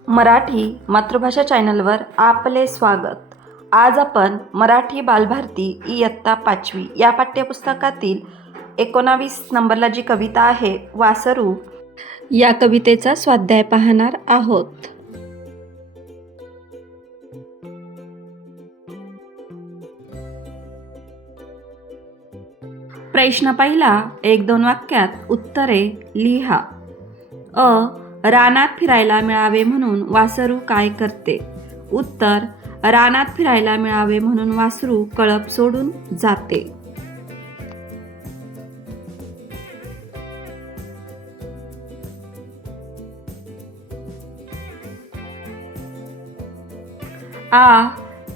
मराठी मातृभाषा चॅनलवर आपले स्वागत. आज आपण मराठी बालभारती इयत्ता 5वी या पाठ्यपुस्तकातील 19 नंबरला जी कविता आहे वासरू या कवितेचा स्वाध्याय पाहणार आहोत. प्रश्न पहिला, 1-2 वाक्यात उत्तरे लिहा. रानात फिरायला मिळावे म्हणून वासरू काय करते? उत्तर, रानात फिरायला मिळावे म्हणून वासरू कळप सोडून जाते.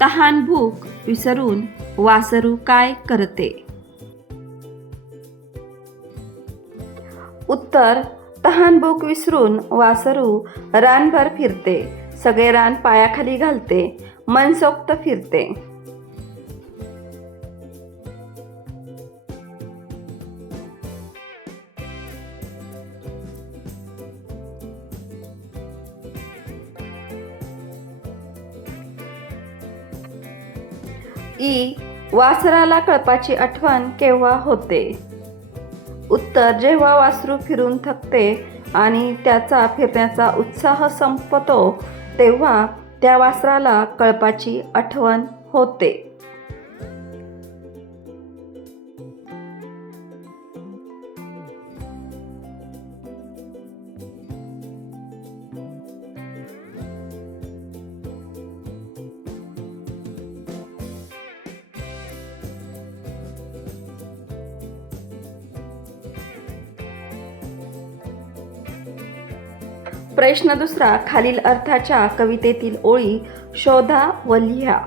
तहान भूक विसरून वासरू काय करते? उत्तर, तहान भूक विसरून वासरू रानभर फिरते, सगळे रान पायाखाली घालते, मनसोक्त फिरते. वासराला कळपाची आठवण केव्हा होते? उत्तर, जेव्हा वासरू फिरून थकते आणि त्याचा फिरण्याचा उत्साह संपतो तेव्हा त्या वासराला कळपाची आठवण होते. प्रश्न दुसरा, खालील अर्थाच्या कवितेतील ओळी शोधा व लिहा.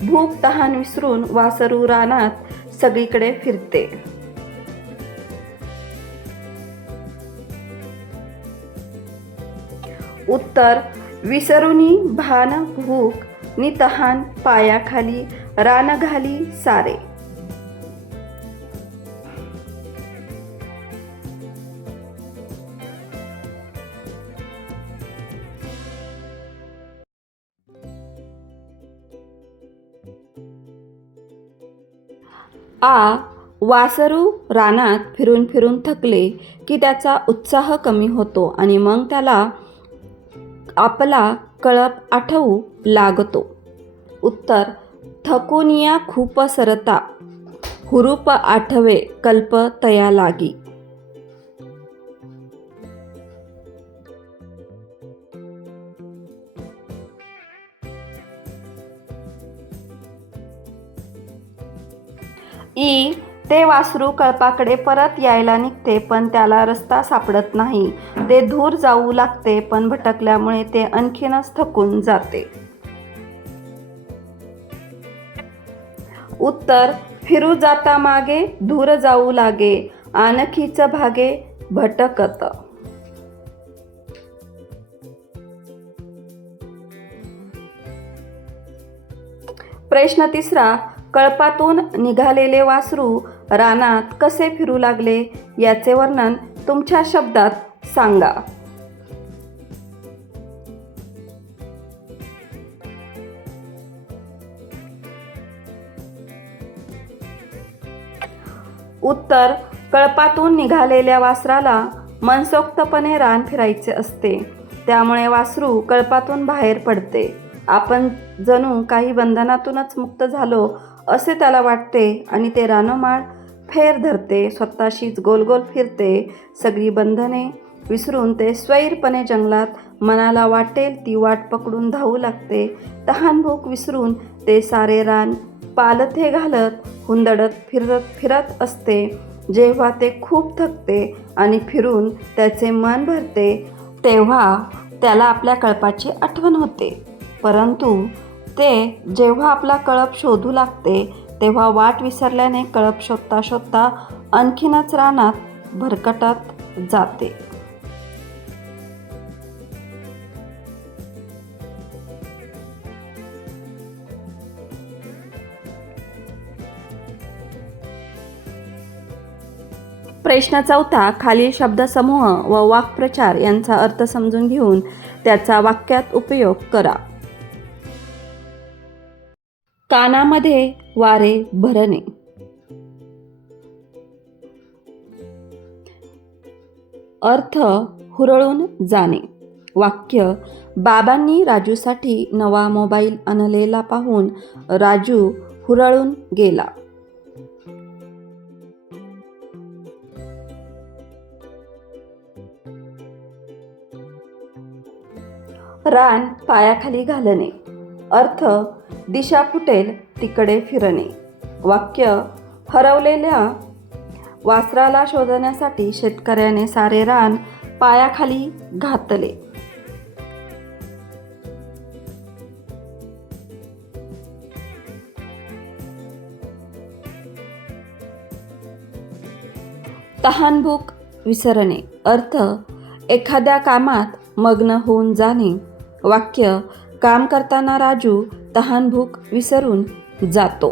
भूक तहान विसरून वासरू रानात सगळीकडे फिरते. उत्तर, विसरुनी भान भूक नि तहान पायाखाली रान घाली सारे. वासरू रानात फिरून फिरून थकले की त्याचा उत्साह कमी होतो आणि मग त्याला आपला कळप आठवू लागतो. उत्तर, थकूनिया खूप सरता हुरूप आठवे कल्प तया लागी. ते वासरू कळपाकडे परत यायला निघते पण त्याला रस्ता सापडत नाही. ते दूर जाऊ लागते पण भटकल्यामुळे ते आणखीनच थकून जाते. उत्तर, फिरू जाता मागे दूर जाऊ लागे आणखीच भागे भटकत. प्रश्न तिसरा, कळपातून निघालेले वासरू रानात कसे फिरू लागले याचे वर्णन तुमच्या शब्दात सांगा. उत्तर, कळपातून निघालेल्या वासराला मनसोक्तपणे रान फिरायचे असते, त्यामुळे वासरू कळपातून बाहेर पडते. आपण जणू काही बंधनातूनच मुक्त झालो असे त्याला वाटते आणि ते रानमाळ फेर धरते, स्वतःशीच गोलगोल फिरते. सगळी बंधने विसरून ते स्वैरपणे जंगलात मनाला वाटेल ती वाट पकडून धावू लागते. तहान भूक विसरून ते सारे रान पालथे घालत हुंदडत फिरत असते. जेव्हा ते खूप थकते आणि फिरून त्याचे मन भरते तेव्हा त्याला आपल्या कळपाची आठवण होते. परंतु ते जेव्हा आपला कळप शोधू लागते तेव्हा वाट विसरल्याने कळप शोधता शोधता आणखीनच रानात भरकटत जाते. प्रश्न 4 खालील शब्दसमूह व वाक्प्रचार यांचा अर्थ समजून घेऊन त्याचा वाक्यात उपयोग करा. कानामध्ये वारे भरणे. अर्थ हुरळून जाणे. वाक्य बाबांनी राजूसाठी नवा मोबाईल आणलेला पाहून राजू हुरळून गेला. रान पायाखाली घालणे. अर्थ दिशा फुटेल तिकडे फिरणे. वाक्य हरवलेल्या वासराला शोधण्यासाठी शेतकऱ्याने सारे रान पायाखाली घातले. तहानभूक विसरणे. अर्थ एखाद्या कामात मग्न होऊन जाणे. वाक्य काम करताना राजू तहानभूक विसरून जातो.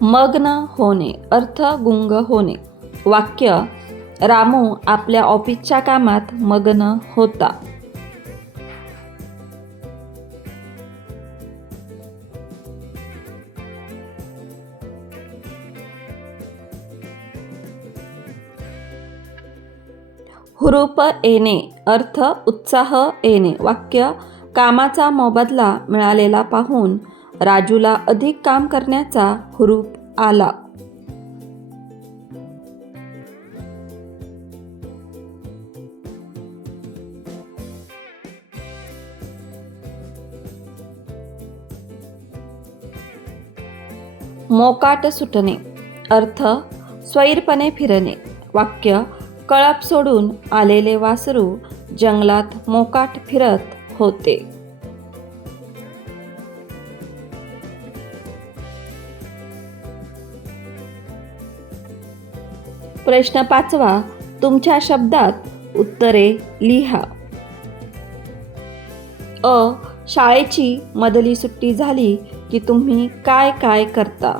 मग्न होणे. अर्थ गुंग होणे. वाक्य रामू आपल्या ऑफिसच्या कामात मग्न होता. हुरूप येणे. अर्थ उत्साह येणे. वाक्य कामाचा मोबदला मिळालेला पाहून राजूला अधिक काम करण्याचा हुरूप आला. मोकाट सुटणे. अर्थ स्वैरपणे फिरणे. वाक्य कळप सोडून आलेले वासरू जंगलात मोकाट फिरत होते. प्रश्न 5 तुमच्या शब्दात उत्तरे लिहा. अ शाळेची मधली सुट्टी झाली की तुम्ही काय काय करता?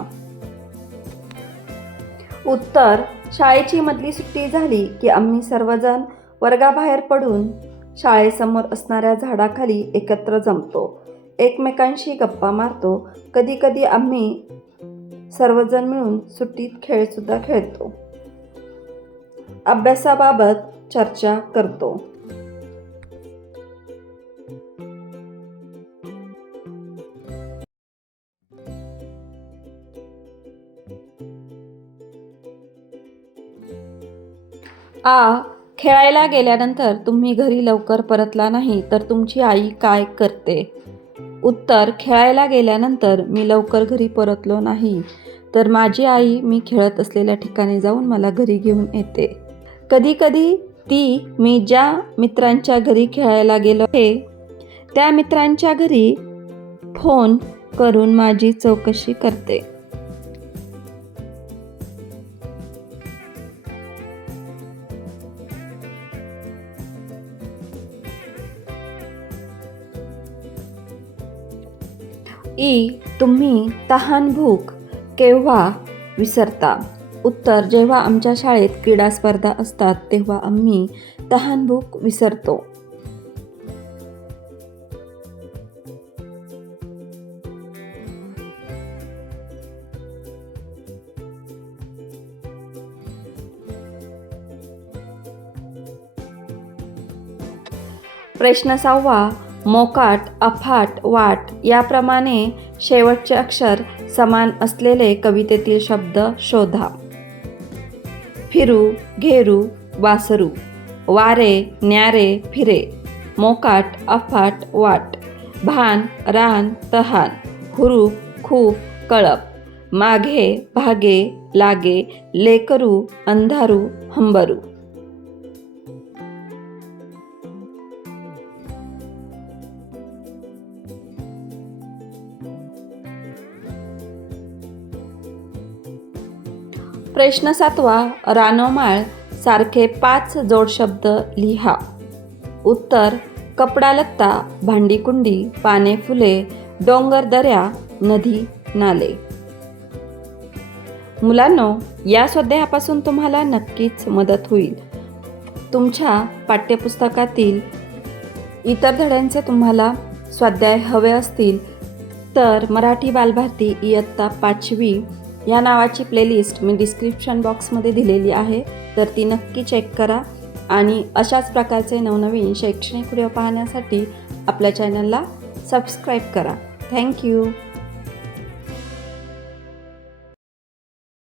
उत्तर शाळेची मधली सुट्टी झाली की आम्ही सर्वजण वर्गाबाहेर पडून शाळेसमोर असणाऱ्या झाडाखाली एकत्र जमतो. एकमेकांशी गप्पा मारतो. कधी कधी आम्ही सर्वजण मिळून सुट्टीत खेळसुद्धा खेळतो. अभ्यासाबाबत चर्चा करतो. आ खेळायला गेल्यानंतर तुम्ही घरी लवकर परतला नाही तर तुमची आई काय करते? उत्तर खेळायला गेल्यानंतर मी लवकर घरी परतलो नाही तर माझी आई मी खेळत असलेल्या ठिकाणी जाऊन मला घरी घेऊन येते. कधी कधी ती मी ज्या मित्रांच्या घरी खेळायला गेलो आहे त्या मित्रांच्या घरी फोन करून माझी चौकशी करते. ई तुम्ही तहानभूक केव्हा विसरता? उत्तर जेव्हा आमच्या शाळेत क्रीडा स्पर्धा असतात तेव्हा आम्ही तहानभूक विसरतो. प्रश्न 6 मोकाट, अफाट, वाट याप्रमाणे शेवटचे अक्षर समान असलेले कवितेतील शब्द शोधा. फिरू, घेरू, वासरू, वारे, न्यारे, फिरे, मोकाट, अफाट, वाट, भान, रान, तहान, हुरूप, खूप, कळप, मागे, भागे, लागे, लेकरू, अंधारू, हंबरू. प्रश्न 7 रानोमाळ सारखे 5 जोडशब्द लिहा. उत्तर कपडा लत्ता, भांडी कुंडी, पाने फुले, डोंगर दऱ्या, नदी नाले. मुलांनो, या स्वाध्यायापासून तुम्हाला नक्कीच मदत होईल. तुमच्या पाठ्यपुस्तकातील इतर धड्यांचे तुम्हाला स्वाध्याय हवे असतील तर मराठी बालभारती इयत्ता 5वी या नावाची प्लेलिस्ट मी डिस्क्रिप्शन बॉक्समध्ये दिलेली आहे, तर ती नक्की चेक करा. आणि अशाच प्रकारचे नवनवीन शैक्षणिक व्हिडिओ पाहण्यासाठी आपल्या चॅनलला सबस्क्राईब करा. थँक्यू.